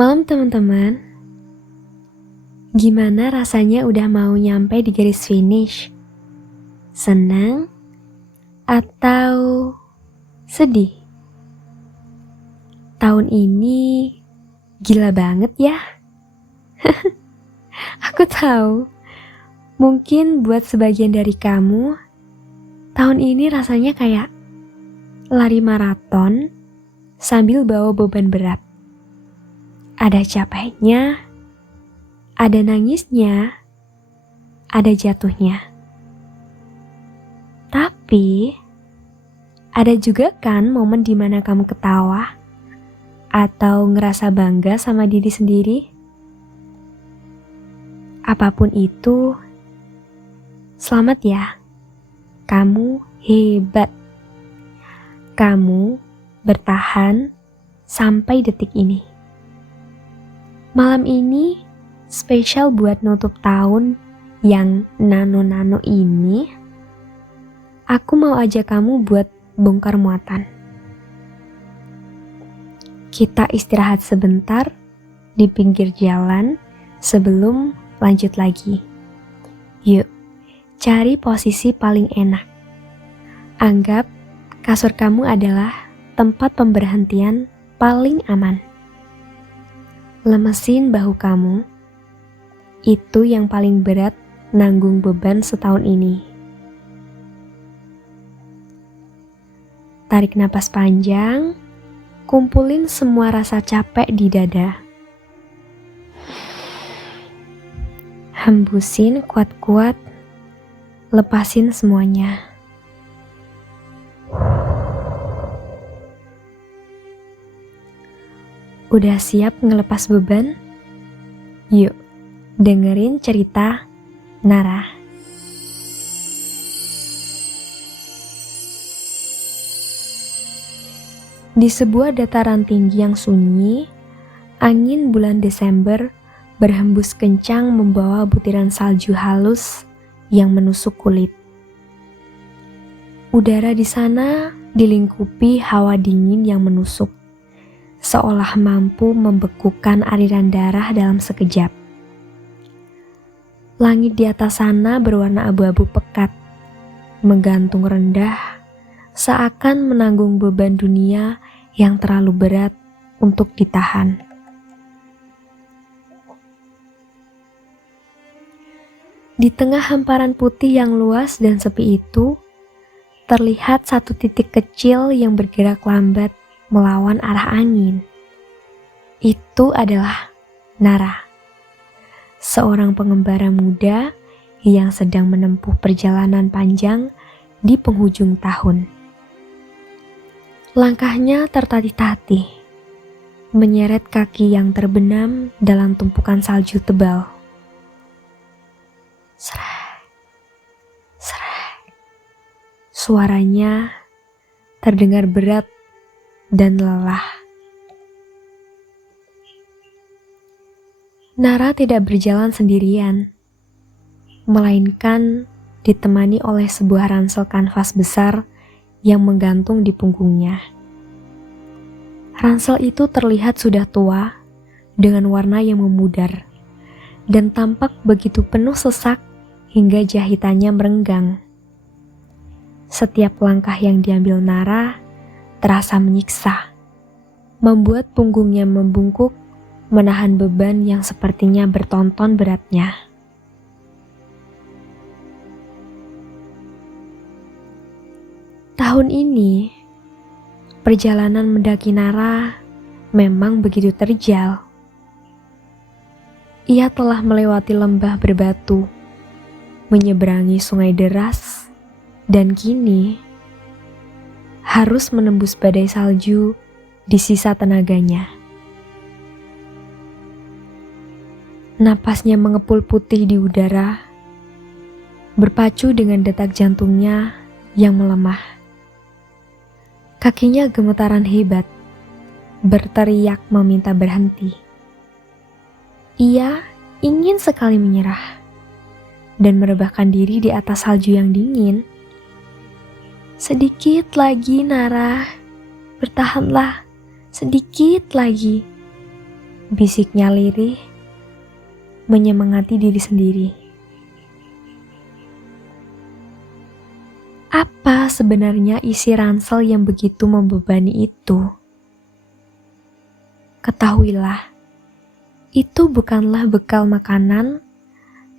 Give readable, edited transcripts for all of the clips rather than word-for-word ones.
Malam teman-teman, gimana rasanya udah mau nyampe di garis finish? Senang atau sedih? Tahun ini gila banget ya. Aku tahu, mungkin buat sebagian dari kamu, tahun ini rasanya kayak lari maraton sambil bawa beban berat. Ada capeknya, ada nangisnya, ada jatuhnya. Tapi, ada juga kan momen dimana kamu ketawa atau ngerasa bangga sama diri sendiri? Apapun itu, selamat ya. Kamu hebat. Kamu bertahan sampai detik ini. Malam ini spesial buat nutup tahun yang nano-nano ini. Aku mau ajak kamu buat bongkar muatan. Kita istirahat sebentar di pinggir jalan sebelum lanjut lagi. Yuk, cari posisi paling enak. Anggap kasur kamu adalah tempat pemberhentian paling aman. Lemesin bahu kamu. Itu yang paling berat nanggung beban setahun ini. Tarik napas panjang, kumpulin semua rasa capek di dada. Hembusin kuat-kuat, lepasin semuanya. Udah siap ngelepas beban? Yuk, dengerin cerita Nara. Di sebuah dataran tinggi yang sunyi, angin bulan Desember berhembus kencang membawa butiran salju halus yang menusuk kulit. Udara di sana dilingkupi hawa dingin yang menusuk, seolah mampu membekukan aliran darah dalam sekejap. Langit di atas sana berwarna abu-abu pekat, menggantung rendah, seakan menanggung beban dunia yang terlalu berat untuk ditahan. Di tengah hamparan putih yang luas dan sepi itu, terlihat satu titik kecil yang bergerak lambat melawan arah angin. Itu adalah Nara, seorang pengembara muda yang sedang menempuh perjalanan panjang di penghujung tahun. Langkahnya tertatih-tatih, menyeret kaki yang terbenam dalam tumpukan salju tebal. Srek, srek. Suaranya terdengar berat dan lelah. Nara tidak berjalan sendirian, melainkan ditemani oleh sebuah ransel kanvas besar yang menggantung di punggungnya. Ransel itu terlihat sudah tua dengan warna yang memudar dan tampak begitu penuh sesak hingga jahitannya merenggang. Setiap langkah yang diambil Nara terasa menyiksa, membuat punggungnya membungkuk, menahan beban yang sepertinya bertonton beratnya. Tahun ini, perjalanan mendaki Nara memang begitu terjal. Ia telah melewati lembah berbatu, menyeberangi sungai deras, dan kini harus menembus badai salju di sisa tenaganya. Napasnya mengepul putih di udara, berpacu dengan detak jantungnya yang melemah. Kakinya gemetaran hebat, berteriak meminta berhenti. Ia ingin sekali menyerah dan merebahkan diri di atas salju yang dingin. Sedikit lagi, Nara. Bertahanlah. Sedikit lagi. bisiknya lirih, menyemangati diri sendiri. Apa sebenarnya isi ransel yang begitu membebani itu? Ketahuilah, itu bukanlah bekal makanan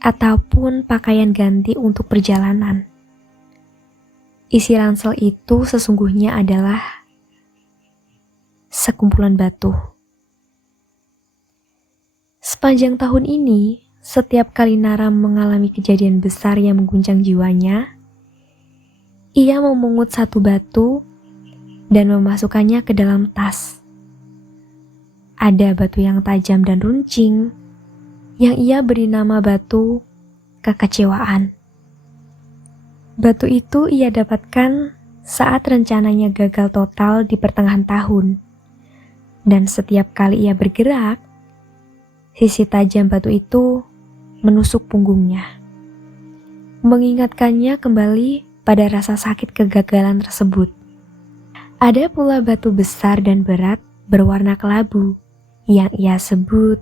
ataupun pakaian ganti untuk perjalanan. Isi ransel itu sesungguhnya adalah sekumpulan batu. Sepanjang tahun ini, setiap kali Nara mengalami kejadian besar yang mengguncang jiwanya, ia memungut satu batu dan memasukkannya ke dalam tas. Ada batu yang tajam dan runcing, yang ia beri nama batu kekecewaan. Batu itu ia dapatkan saat rencananya gagal total di pertengahan tahun. Dan setiap kali ia bergerak, sisi tajam batu itu menusuk punggungnya, mengingatkannya kembali pada rasa sakit kegagalan tersebut. Ada pula batu besar dan berat berwarna kelabu yang ia sebut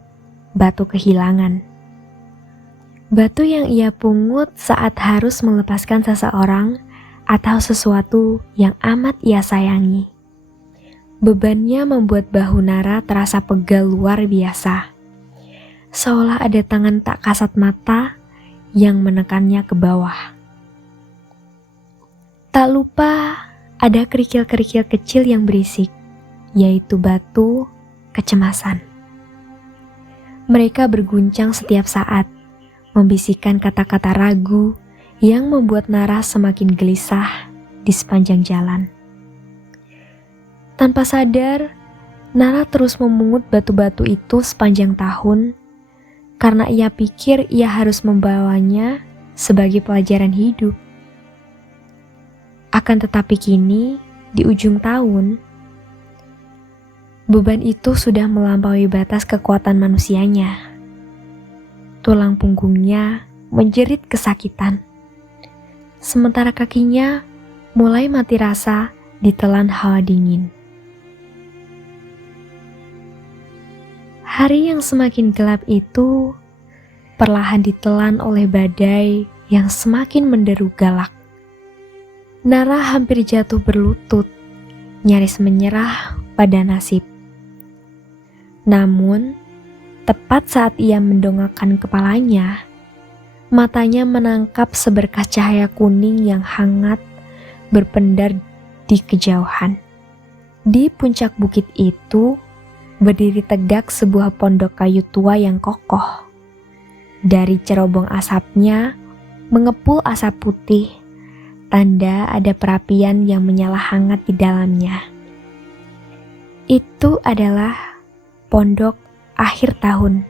batu kehilangan. Batu yang ia pungut saat harus melepaskan seseorang atau sesuatu yang amat ia sayangi. Bebannya membuat bahu Nara terasa pegal luar biasa, seolah ada tangan tak kasat mata yang menekannya ke bawah. Tak lupa ada kerikil-kerikil kecil yang berisik, yaitu batu kecemasan. Mereka berguncang setiap saat, membisikkan kata-kata ragu yang membuat Nara semakin gelisah di sepanjang jalan. Tanpa sadar, Nara terus memungut batu-batu itu sepanjang tahun, karena ia pikir ia harus membawanya sebagai pelajaran hidup. Akan tetapi kini, di ujung tahun, beban itu sudah melampaui batas kekuatan manusianya. Tulang punggungnya menjerit kesakitan, sementara kakinya mulai mati rasa ditelan hawa dingin. Hari yang semakin gelap itu perlahan ditelan oleh badai yang semakin menderu galak. Nara hampir jatuh berlutut, nyaris menyerah pada nasib. Namun, tepat saat ia mendongakkan kepalanya, matanya menangkap seberkas cahaya kuning yang hangat berpendar di kejauhan. Di puncak bukit itu, berdiri tegak sebuah pondok kayu tua yang kokoh. Dari cerobong asapnya, mengepul asap putih, tanda ada perapian yang menyala hangat di dalamnya. Itu adalah pondok akhir tahun.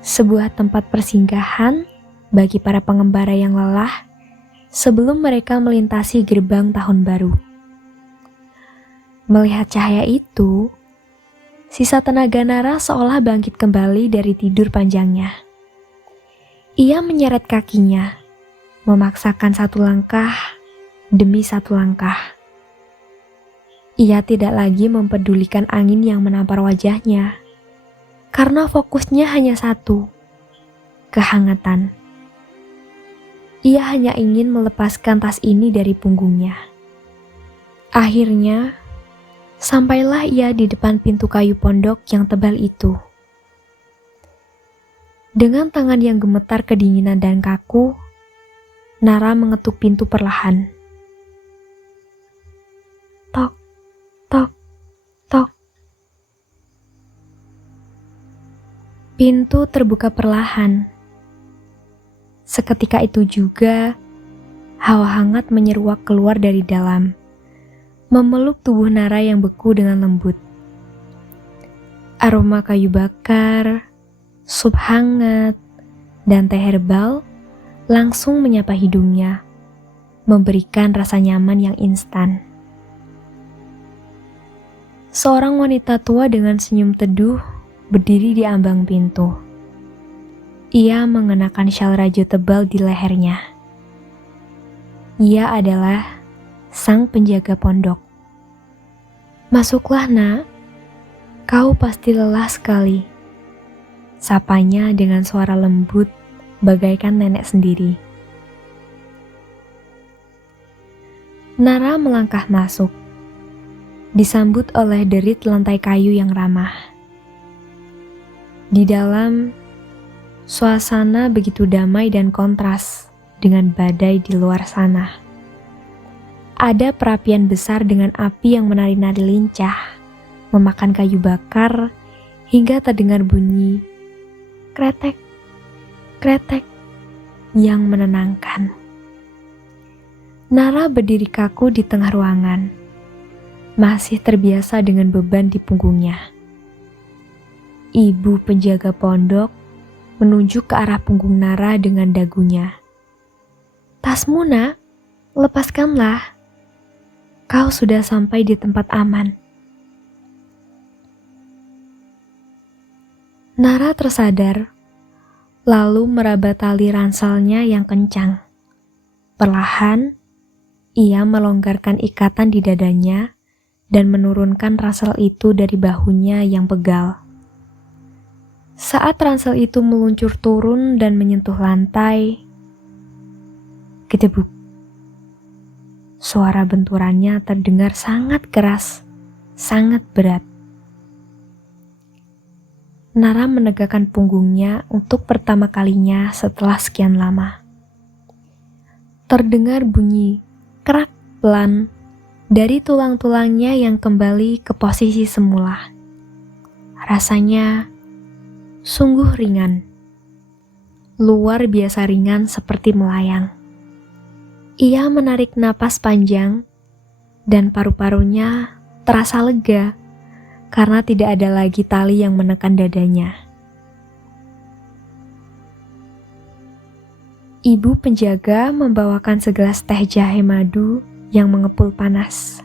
Sebuah tempat persinggahan bagi para pengembara yang lelah sebelum mereka melintasi gerbang tahun baru. Melihat cahaya itu, sisa tenaga Nara seolah bangkit kembali dari tidur panjangnya. Ia menyeret kakinya, memaksakan satu langkah demi satu langkah. Ia tidak lagi mempedulikan angin yang menampar wajahnya, karena fokusnya hanya satu, kehangatan. Ia hanya ingin melepaskan tas ini dari punggungnya. Akhirnya, sampailah ia di depan pintu kayu pondok yang tebal itu. Dengan tangan yang gemetar kedinginan dan kaku, Nara mengetuk pintu perlahan. Tok, tok, tok. Pintu terbuka perlahan. Seketika itu juga, hawa hangat menyeruak keluar dari dalam, memeluk tubuh Nara yang beku dengan lembut. Aroma kayu bakar, sup hangat, dan teh herbal langsung menyapa hidungnya, memberikan rasa nyaman yang instan. Seorang wanita tua dengan senyum teduh berdiri di ambang pintu. Ia mengenakan syal raju tebal di lehernya. Ia adalah sang penjaga pondok. "Masuklah, Nak," Kau pasti lelah sekali. Sapanya dengan suara lembut, bagaikan nenek sendiri. Nara melangkah masuk, disambut oleh derit lantai kayu yang ramah. Di dalam, suasana begitu damai dan kontras dengan badai di luar sana. Ada perapian besar dengan api yang menari-nari lincah, memakan kayu bakar hingga terdengar bunyi kretek, kretek yang menenangkan. Nara berdiri kaku di tengah ruangan, masih terbiasa dengan beban di punggungnya. Ibu penjaga pondok menunjuk ke arah punggung Nara dengan dagunya. "Tasmu, Nak, lepaskanlah. Kau sudah sampai di tempat aman." Nara tersadar, lalu meraba tali ranselnya yang kencang. Perlahan, ia melonggarkan ikatan di dadanya dan menurunkan ransel itu dari bahunya yang pegal. Saat ransel itu meluncur turun dan menyentuh lantai, gedebuk. Suara benturannya terdengar sangat keras, sangat berat. Nara menegakkan punggungnya untuk pertama kalinya setelah sekian lama. Terdengar bunyi kerak pelan dari tulang-tulangnya yang kembali ke posisi semula. Rasanya sungguh ringan, luar biasa ringan seperti melayang. Ia menarik napas panjang dan paru-parunya terasa lega karena tidak ada lagi tali yang menekan dadanya. Ibu penjaga membawakan segelas teh jahe madu yang mengepul panas.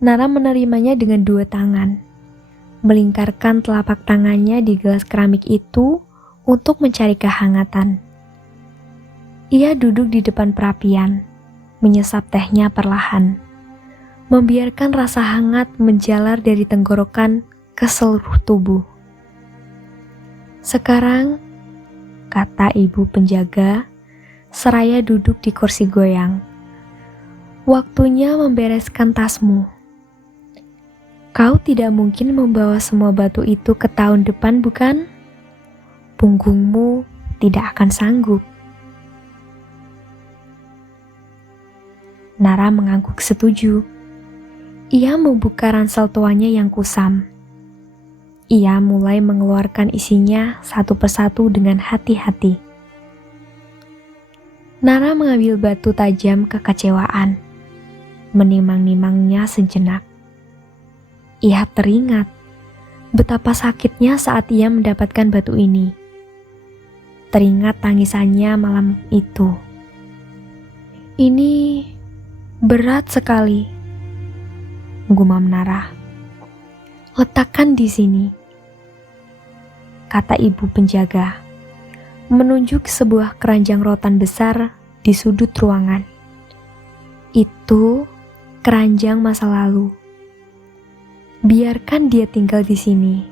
Nara menerimanya dengan dua tangan, melingkarkan telapak tangannya di gelas keramik itu untuk mencari kehangatan. Ia duduk di depan perapian, menyesap tehnya perlahan, membiarkan rasa hangat menjalar dari tenggorokan ke seluruh tubuh. "Sekarang," kata ibu penjaga, seraya duduk di kursi goyang, "waktunya membereskan tasmu. Kau tidak mungkin membawa semua batu itu ke tahun depan, bukan? Punggungmu tidak akan sanggup." Nara mengangguk setuju. Ia membuka ransel tuanya yang kusam. Ia mulai mengeluarkan isinya satu persatu dengan hati-hati. Nara mengambil batu tajam kekecewaan, menimang-nimangnya sejenak. Ia teringat betapa sakitnya saat ia mendapatkan batu ini. Teringat tangisannya malam itu. "Ini berat sekali," gumam Nara. "Letakkan di sini," kata ibu penjaga, menunjuk sebuah keranjang rotan besar di sudut ruangan. Itu keranjang masa lalu. Biarkan dia tinggal di sini.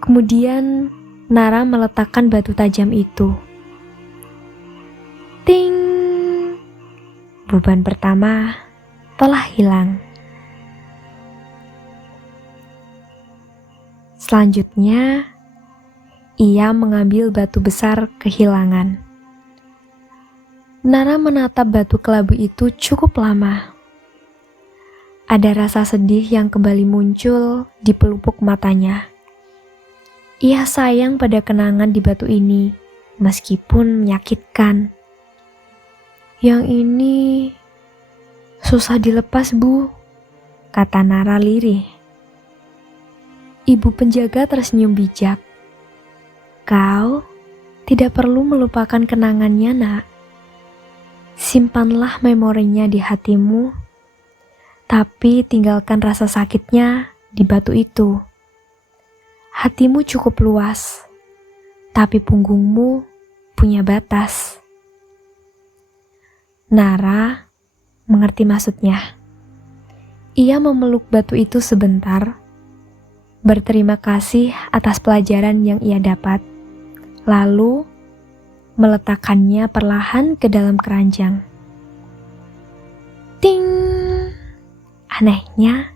Kemudian Nara meletakkan batu tajam itu. Ting! Beban pertama telah hilang. Selanjutnya, ia mengambil batu besar kehilangan. Nara menatap batu kelabu itu cukup lama. Ada rasa sedih yang kembali muncul di pelupuk matanya. Ia sayang pada kenangan di batu ini, meskipun menyakitkan. "Yang ini susah dilepas, Bu," kata Nara lirih. Ibu penjaga tersenyum bijak. "Kau tidak perlu melupakan kenangannya, Nak. Simpanlah memorinya di hatimu, tapi tinggalkan rasa sakitnya di batu itu. Hatimu cukup luas, tapi punggungmu punya batas." Nara mengerti maksudnya. Ia memeluk batu itu sebentar, berterima kasih atas pelajaran yang ia dapat, lalu meletakkannya perlahan ke dalam keranjang. Ting! Anehnya,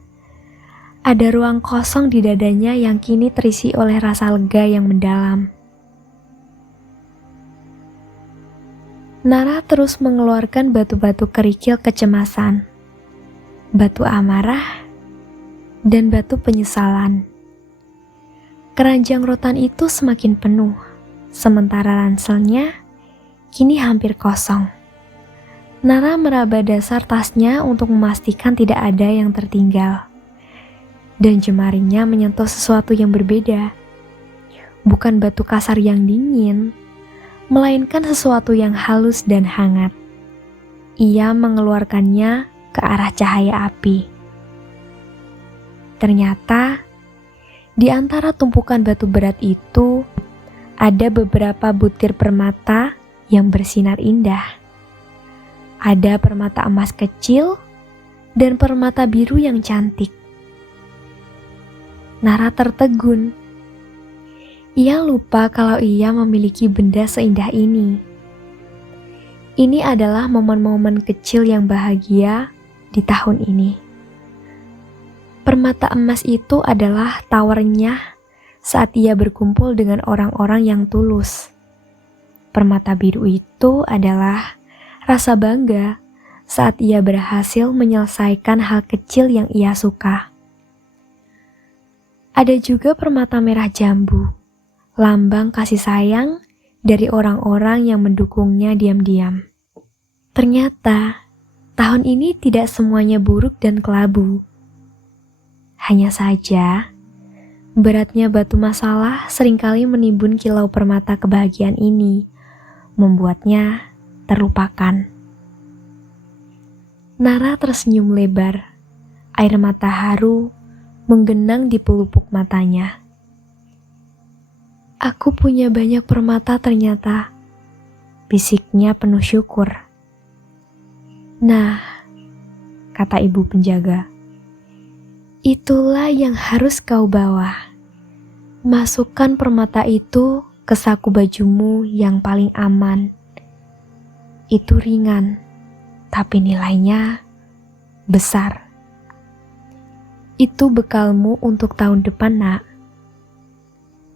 ada ruang kosong di dadanya yang kini terisi oleh rasa lega yang mendalam. Nara terus mengeluarkan batu-batu kerikil kecemasan, batu amarah, dan batu penyesalan. Keranjang rotan itu semakin penuh, sementara ranselnya kini hampir kosong. Nara meraba dasar tasnya untuk memastikan tidak ada yang tertinggal. Dan jemarinya menyentuh sesuatu yang berbeda. Bukan batu kasar yang dingin, melainkan sesuatu yang halus dan hangat. Ia mengeluarkannya ke arah cahaya api. Ternyata, di antara tumpukan batu berat itu, ada beberapa butir permata yang bersinar indah. Ada permata emas kecil dan permata biru yang cantik. Nara tertegun. Ia lupa kalau ia memiliki benda seindah ini. Ini adalah momen-momen kecil yang bahagia di tahun ini. Permata emas itu adalah tawarnya saat ia berkumpul dengan orang-orang yang tulus. Permata biru itu adalah rasa bangga saat ia berhasil menyelesaikan hal kecil yang ia suka. Ada juga permata merah jambu, lambang kasih sayang dari orang-orang yang mendukungnya diam-diam. Ternyata, tahun ini tidak semuanya buruk dan kelabu. Hanya saja, beratnya batu masalah seringkali menimbun kilau permata kebahagiaan ini, membuatnya terlupakan. Nara tersenyum lebar, air mata haru menggenang di pelupuk matanya. Aku punya banyak permata ternyata, bisiknya penuh syukur. Nah, kata ibu penjaga, itulah yang harus kau bawa. Masukkan permata itu ke saku bajumu yang paling aman. Itu ringan, tapi nilainya besar. Itu bekalmu untuk tahun depan, nak.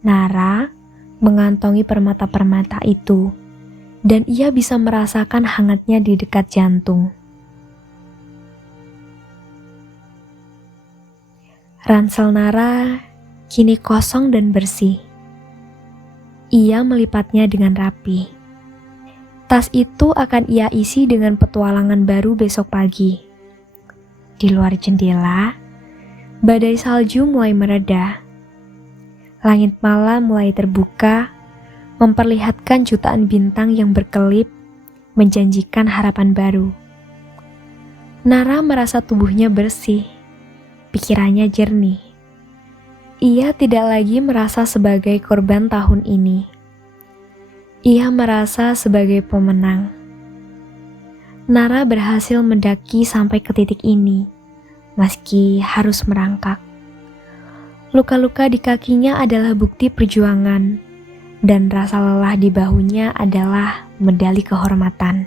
Nara mengantongi permata-permata itu, dan ia bisa merasakan hangatnya di dekat jantung. Ransel Nara kini kosong dan bersih. Ia melipatnya dengan rapi. Tas itu akan ia isi dengan petualangan baru besok pagi. Di luar jendela, badai salju mulai mereda. Langit malam mulai terbuka, memperlihatkan jutaan bintang yang berkelip, menjanjikan harapan baru. Nara merasa tubuhnya bersih. Pikirannya jernih. Ia tidak lagi merasa sebagai korban tahun ini. Ia merasa sebagai pemenang. Nara berhasil mendaki sampai ke titik ini, meski harus merangkak. Luka-luka di kakinya adalah bukti perjuangan, dan rasa lelah di bahunya adalah medali kehormatan.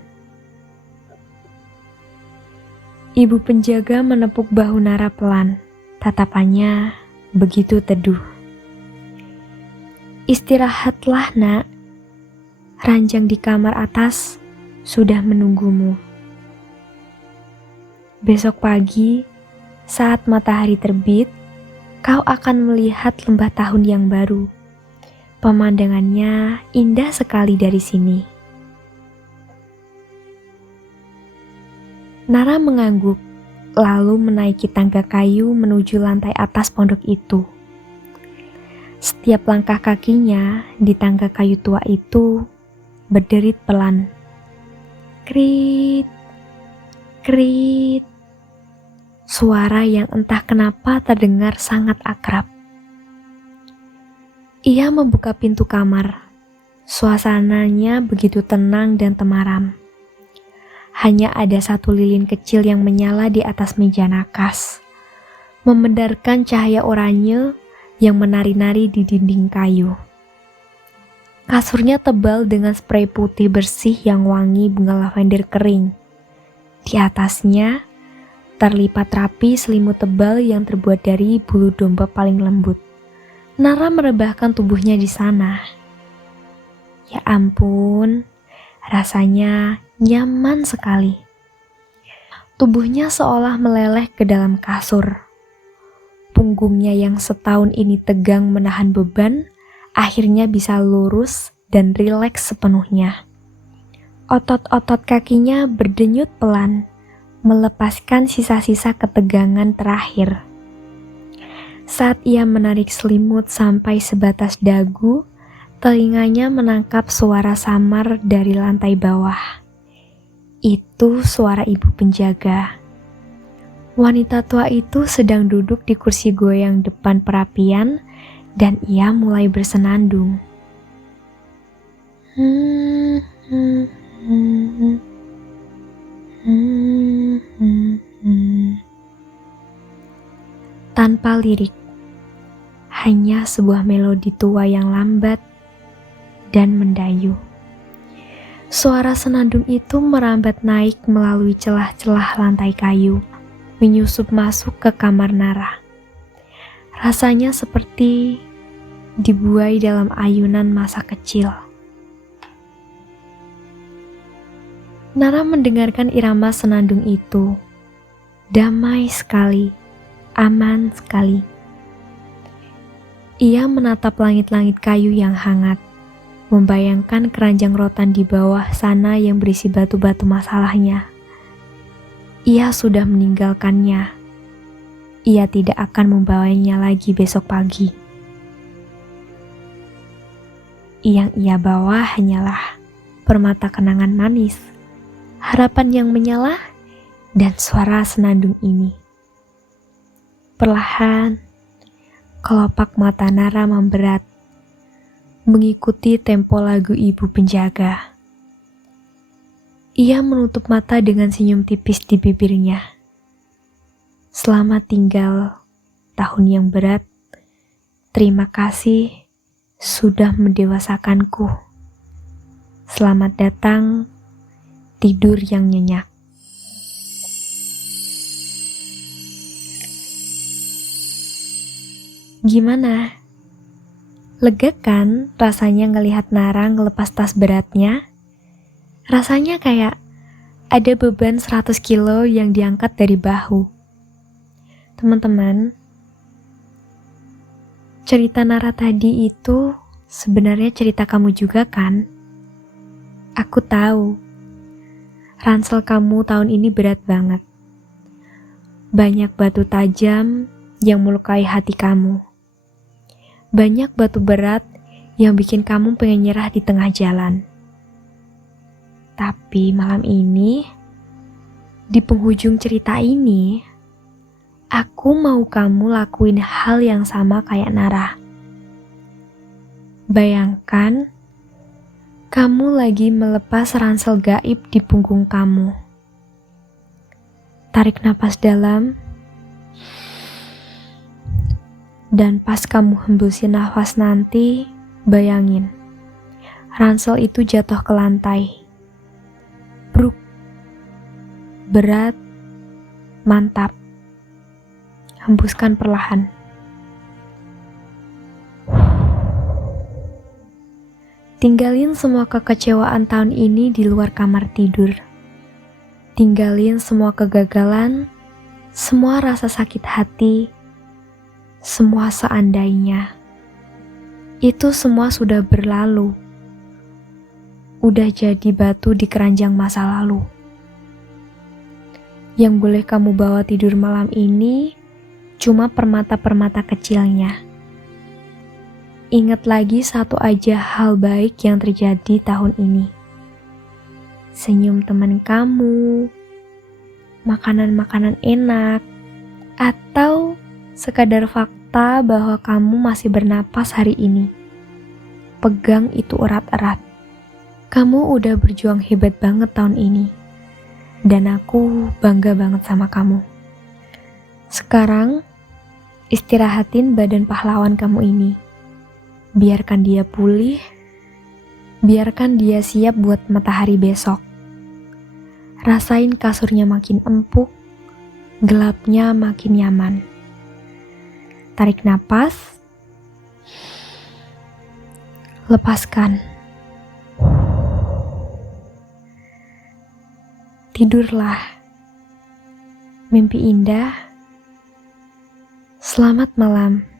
Ibu penjaga menepuk bahu Nara pelan, tatapannya begitu teduh. Istirahatlah, nak. Ranjang di kamar atas sudah menunggumu. Besok pagi, saat matahari terbit, kau akan melihat lembah tahun yang baru. Pemandangannya indah sekali dari sini. Nara mengangguk, lalu menaiki tangga kayu menuju lantai atas pondok itu. Setiap langkah kakinya di tangga kayu tua itu berderit pelan. Krit, krit. Suara yang entah kenapa terdengar sangat akrab. Ia membuka pintu kamar. Suasananya begitu tenang dan temaram. Hanya ada satu lilin kecil yang menyala di atas meja nakas, membendarkan cahaya oranye yang menari-nari di dinding kayu. Kasurnya tebal dengan spray putih bersih yang wangi bunga lavender kering. Di atasnya terlipat rapi selimut tebal yang terbuat dari bulu domba paling lembut. Nara merebahkan tubuhnya di sana. Ya ampun, rasanya nyaman sekali. Tubuhnya seolah meleleh ke dalam kasur. Punggungnya yang setahun ini tegang menahan beban, akhirnya bisa lurus dan rileks sepenuhnya. Otot-otot kakinya berdenyut pelan, melepaskan sisa-sisa ketegangan terakhir. Saat ia menarik selimut sampai sebatas dagu, telinganya menangkap suara samar dari lantai bawah. Itu suara ibu penjaga. Wanita tua itu sedang duduk di kursi goyang depan perapian dan ia mulai bersenandung. Tanpa lirik, hanya sebuah melodi tua yang lambat dan mendayu. Suara senandung itu merambat naik melalui celah-celah lantai kayu, menyusup masuk ke kamar Nara. Rasanya seperti dibuai dalam ayunan masa kecil. Nara mendengarkan irama senandung itu. Damai sekali, aman sekali. Ia menatap langit-langit kayu yang hangat, membayangkan keranjang rotan di bawah sana yang berisi batu-batu masalahnya. Ia sudah meninggalkannya. Ia tidak akan membawanya lagi besok pagi. Yang ia bawa hanyalah permata kenangan manis, harapan yang menyala, dan suara senandung ini. Perlahan, kelopak mata Nara memberat, mengikuti tempo lagu ibu penjaga. Ia menutup mata dengan senyum tipis di bibirnya. Selamat tinggal, tahun yang berat. Terima kasih sudah mendewasakanku. Selamat datang, tidur yang nyenyak. Gimana? Lega kan rasanya ngelihat Nara ngelepas tas beratnya? Rasanya kayak ada beban 100 kilo yang diangkat dari bahu. Teman-teman, cerita Nara tadi itu sebenarnya cerita kamu juga kan? Aku tahu, ransel kamu tahun ini berat banget. Banyak batu tajam yang melukai hati kamu. Banyak batu berat yang bikin kamu pengen nyerah di tengah jalan. Tapi malam ini, di penghujung cerita ini, aku mau kamu lakuin hal yang sama kayak Nara. Bayangkan, kamu lagi melepas ransel gaib di punggung kamu. Tarik napas dalam, dan pas kamu hembusin nafas nanti, bayangin, ransel itu jatuh ke lantai. Bruk, berat, mantap. Hembuskan perlahan. Tinggalin semua kekecewaan tahun ini di luar kamar tidur. Tinggalin semua kegagalan, semua rasa sakit hati, semua seandainya. Itu semua sudah berlalu. Udah jadi batu di keranjang masa lalu. Yang boleh kamu bawa tidur malam ini cuma permata-permata kecilnya. Ingat lagi satu aja hal baik yang terjadi tahun ini. Senyum teman kamu, makanan-makanan enak, atau sekadar fakta bahwa kamu masih bernapas hari ini. Pegang itu erat-erat. Kamu udah berjuang hebat banget tahun ini. Dan aku bangga banget sama kamu. Sekarang, Istirahatin badan pahlawan kamu ini. Biarkan dia pulih. Biarkan dia siap buat matahari besok. Rasain kasurnya makin empuk, gelapnya makin nyaman. Tarik napas. Lepaskan. Tidurlah. Mimpi indah. Selamat malam.